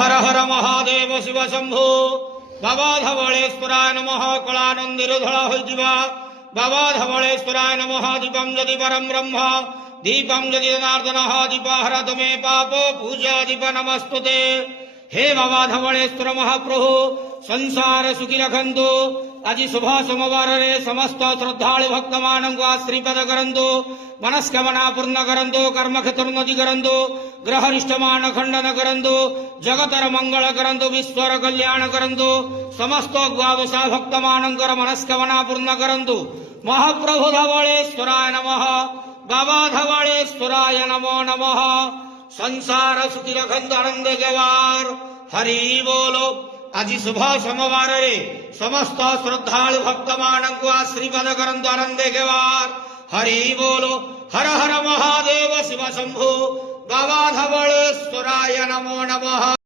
हर हर महादेव शिव शंभो बाबा धवलेश्वराय नमः कलानंदीर धड़ा होइजिबा बाबा धवलेश्वराय नमः दीपम यदि परम ब्रह्म दीपम यदि जनार्दन दीपाहरत मे पाप पूजा दीप नमस्तुते हे बाबा धवलेश्वर महाप्रभु संसार सुखी रखंतु आज शुभ सोमवार समस्त श्रद्धालु भक्त मानक श्रीपद करंतु मनस्कामना पूर्ण करंतु कर्म क्षेत्रोन्नति करंतु ग्रहरिष्टमान खंडन करंतु जगतर मंगल करंतु विश्वर कल्याण करंतु समस्त द्वादश भक्त मानकर मनस्कामना पूर्ण करंतु महाप्रभु धवलेश्वराय नमः बाबा धवलेश्वराय नमो नमः संसार सुखी रखंतु आनंद गेवार हरि बोलो आज शुभ सोमवार समस्त श्रद्धालु भक्त मानक आशीर्वाद करंतु आनंद गेवार हरि बोलो हर हर महादेव शिव शंभो बाबा धवलेश्वराय नमो नमः।